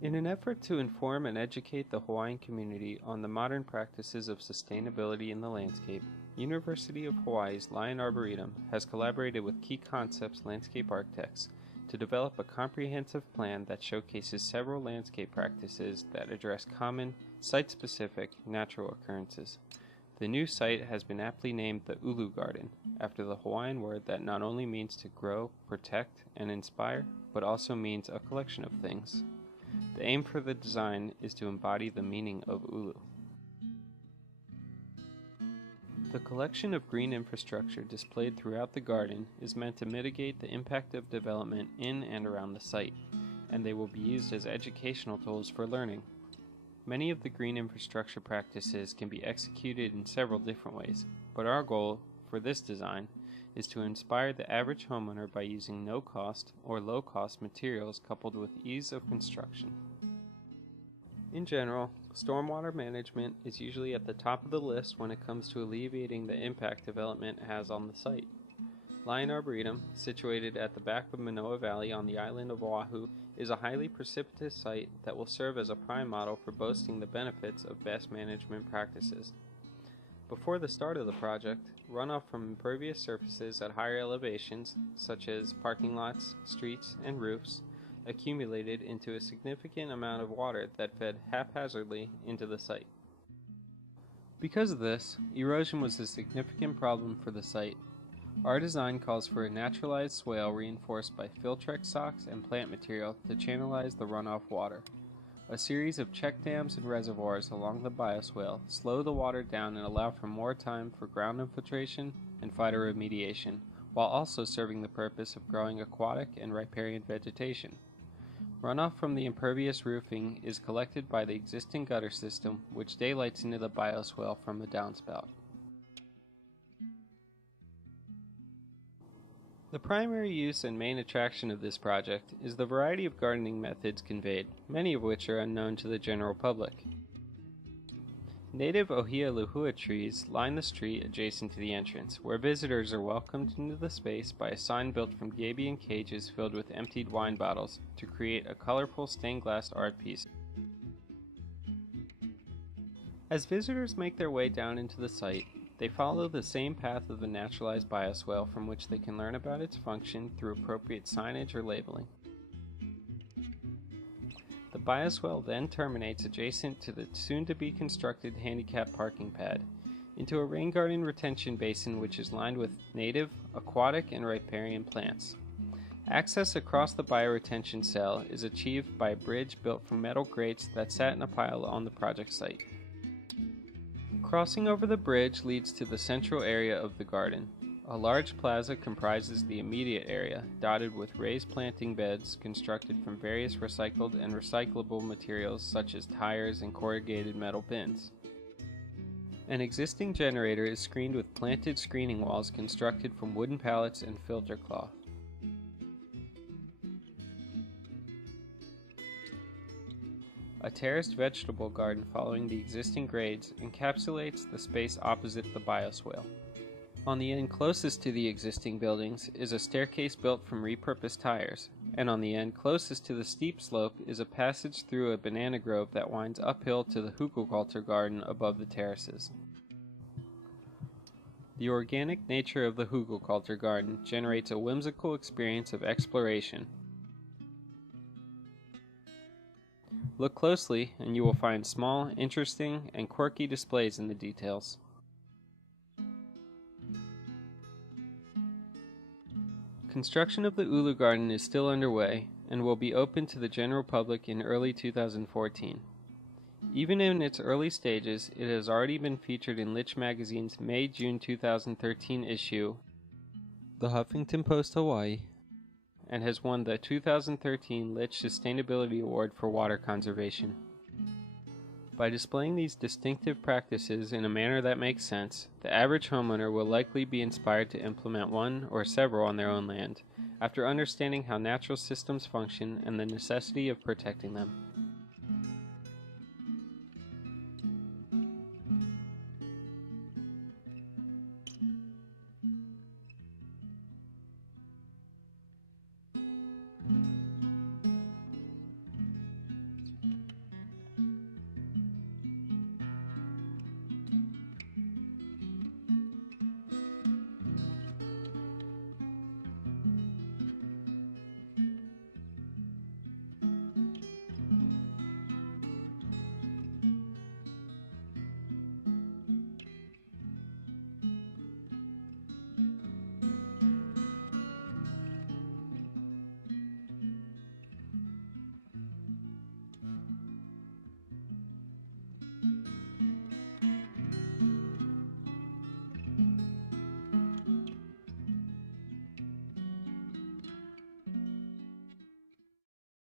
In an effort to inform and educate the Hawaiian community on the modern practices of sustainability in the landscape, University of Hawaii's Lyon Arboretum has collaborated with Key Concepts landscape architects to develop a comprehensive plan that showcases several landscape practices that address common, site-specific natural occurrences. The new site has been aptly named the Ulu Garden, after the Hawaiian word that not only means to grow, protect, and inspire, but also means a collection of things. The aim for the design is to embody the meaning of Ulu. The collection of green infrastructure displayed throughout the garden is meant to mitigate the impact of development in and around the site, and they will be used as educational tools for learning. Many of the green infrastructure practices can be executed in several different ways, but our goal for this design is to inspire the average homeowner by using no-cost or low-cost materials coupled with ease of construction. In general, stormwater management is usually at the top of the list when it comes to alleviating the impact development has on the site. Lyon Arboretum, situated at the back of Manoa Valley on the island of Oahu, is a highly precipitous site that will serve as a prime model for boasting the benefits of best management practices. Before the start of the project, runoff from impervious surfaces at higher elevations, such as parking lots, streets, and roofs, accumulated into a significant amount of water that fed haphazardly into the site. Because of this, erosion was a significant problem for the site. Our design calls for a naturalized swale reinforced by Filtrex socks and plant material to channelize the runoff water. A series of check dams and reservoirs along the bioswale slow the water down and allow for more time for ground infiltration and phytoremediation, while also serving the purpose of growing aquatic and riparian vegetation. Runoff from the impervious roofing is collected by the existing gutter system, which daylights into the bioswale from the downspout. The primary use and main attraction of this project is the variety of gardening methods conveyed, many of which are unknown to the general public. Native ohia luhua trees line the street adjacent to the entrance, where visitors are welcomed into the space by a sign built from gabion cages filled with emptied wine bottles to create a colorful stained glass art piece. As visitors make their way down into the site, they follow the same path of the naturalized bioswale from which they can learn about its function through appropriate signage or labeling. The bioswale then terminates adjacent to the soon-to-be constructed handicap parking pad into a rain garden retention basin which is lined with native, aquatic, and riparian plants. Access across the bioretention cell is achieved by a bridge built from metal grates that sat in a pile on the project site. Crossing over the bridge leads to the central area of the garden. A large plaza comprises the immediate area, dotted with raised planting beds constructed from various recycled and recyclable materials such as tires and corrugated metal bins. An existing generator is screened with planted screening walls constructed from wooden pallets and filter cloth. A terraced vegetable garden following the existing grades encapsulates the space opposite the bioswale. On the end closest to the existing buildings is a staircase built from repurposed tires, and on the end closest to the steep slope is a passage through a banana grove that winds uphill to the hugelkultur garden above the terraces. The organic nature of the hugelkultur garden generates a whimsical experience of exploration. Look closely and you will find small, interesting, and quirky displays in the details. Construction of the Ulu Garden is still underway and will be open to the general public in early 2014. Even in its early stages, it has already been featured in Lich Magazine's May-June 2013 issue, The Huffington Post Hawaii, and has won the 2013 Lich Sustainability Award for Water Conservation. By displaying these distinctive practices in a manner that makes sense, the average homeowner will likely be inspired to implement one or several on their own land, after understanding how natural systems function and the necessity of protecting them.